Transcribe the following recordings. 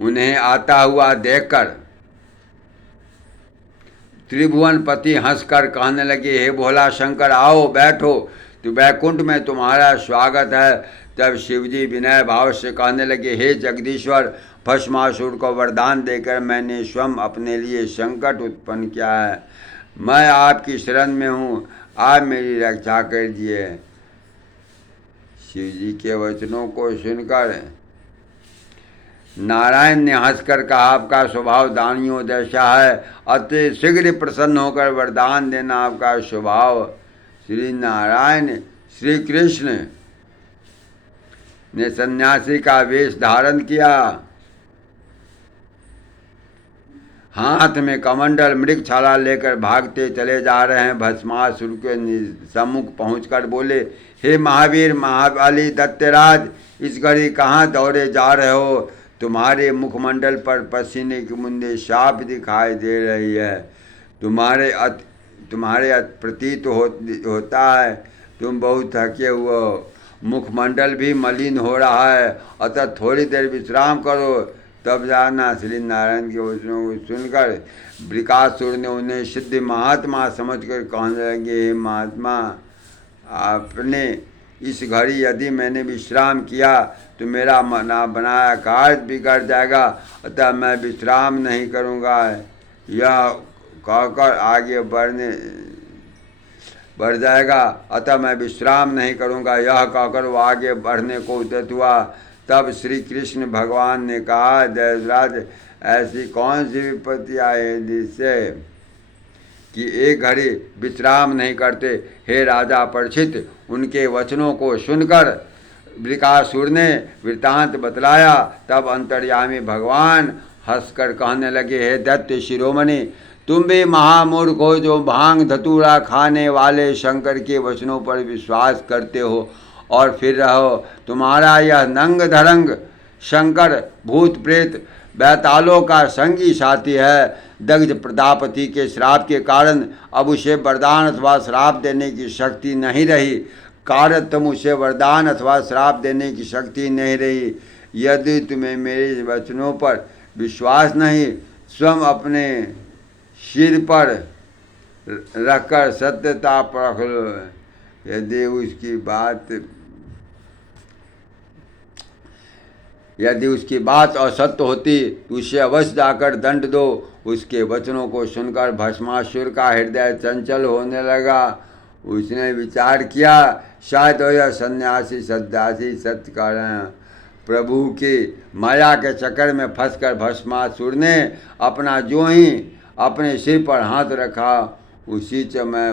उन्हें आता हुआ देखकर त्रिभुवनपति हंसकर कहने लगे, हे भोला शंकर, आओ बैठो, तो वैकुंठ में तुम्हारा स्वागत है। तब शिवजी विनय भाव से कहने लगे, हे जगदीश्वर, भस्मासुर को वरदान देकर मैंने स्वयं अपने लिए संकट उत्पन्न किया है। मैं आपकी शरण में हूँ, आप मेरी रक्षा कर दिए। शिवजी के वचनों को सुनकर नारायण ने हंसकर कहा, आपका स्वभाव दानियों जैसा है, अति शीघ्र प्रसन्न होकर वरदान देना आपका स्वभाव। श्री नारायण श्री कृष्ण ने सन्यासी का वेश धारण किया, हाथ में कमंडल मृगछाला लेकर भागते चले जा रहे हैं। भस्मासुर के सम्मुख पहुंचकर बोले, हे महावीर, महाबली दैत्यराज, इस घड़ी कहाँ दौड़े जा रहे हो? तुम्हारे मुखमंडल पर पसीने की बूंदें साफ दिखाई दे रही है। तुम्हारे प्रतीत होता है तुम बहुत थके हुए हो, मुखमंडल भी मलिन हो रहा है, अतः थोड़ी देर विश्राम करो, तब जाना। श्री नारायण के वचनों को सुनकर वृकासुर ने उन्हें सिद्ध महात्मा समझकर कहने लगे, हे महात्मा, आपने इस घड़ी यदि मैंने विश्राम किया तो मेरा मना बनाया कार्य बिगड़ जाएगा, अतः मैं विश्राम नहीं करूँगा। यह कहकर आगे बढ़ जाएगा, अतः मैं विश्राम नहीं करूँगा। यह कहकर वो आगे बढ़ने को उद्यत हुआ। तब श्री कृष्ण भगवान ने कहा, दैत्यराज, ऐसी कौन सी विपत्ति आई जिससे कि एक घड़ी विश्राम नहीं करते? हे राजा परीक्षित, उनके वचनों को सुनकर वृकासुर ने वृत्तांत बतलाया। तब अंतर्यामी भगवान हंसकर कहने लगे, हे दैत्य शिरोमणि, तुम भी महामूर्ख हो जो भांग धतूरा खाने वाले शंकर के वचनों पर विश्वास करते हो और फिर रहो। तुम्हारा यह नंग धड़ंग शंकर भूत प्रेत बैतालों का संगी साथी है। दग्ध प्रजापति के श्राप के कारण अब उसे वरदान अथवा श्राप देने की शक्ति नहीं रही। कारण तुम उसे वरदान अथवा श्राप देने की शक्ति नहीं रही। यदि तुम्हें मेरे वचनों पर विश्वास नहीं, स्वयं अपने सिर पर रखकर सत्यता परख लो। यदि उसकी बात असत्य होती तो उसे अवश्य जाकर दंड दो। उसके वचनों को सुनकर भस्मासुर का हृदय चंचल होने लगा। उसने विचार किया, शायद यह सन्यासी सत्य कह रहे हैं। प्रभु की माया के चक्कर में फंसकर भस्मासुर ने जो ही अपने सिर पर हाथ रखा, उसी समय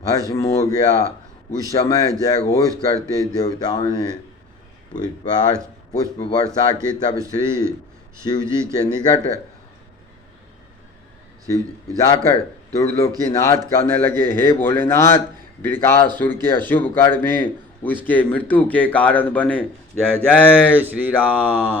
भस्म हो गया। उस समय जयघोष करते देवताओं ने पुष्प वर्षा की। तब श्री शिवजी के निकट जाकर त्रिलोकीनाथ कहने लगे, हे भोलेनाथ, वृकासुर के अशुभ कर्म ही उसके मृत्यु के कारण बने। जय जय श्री राम।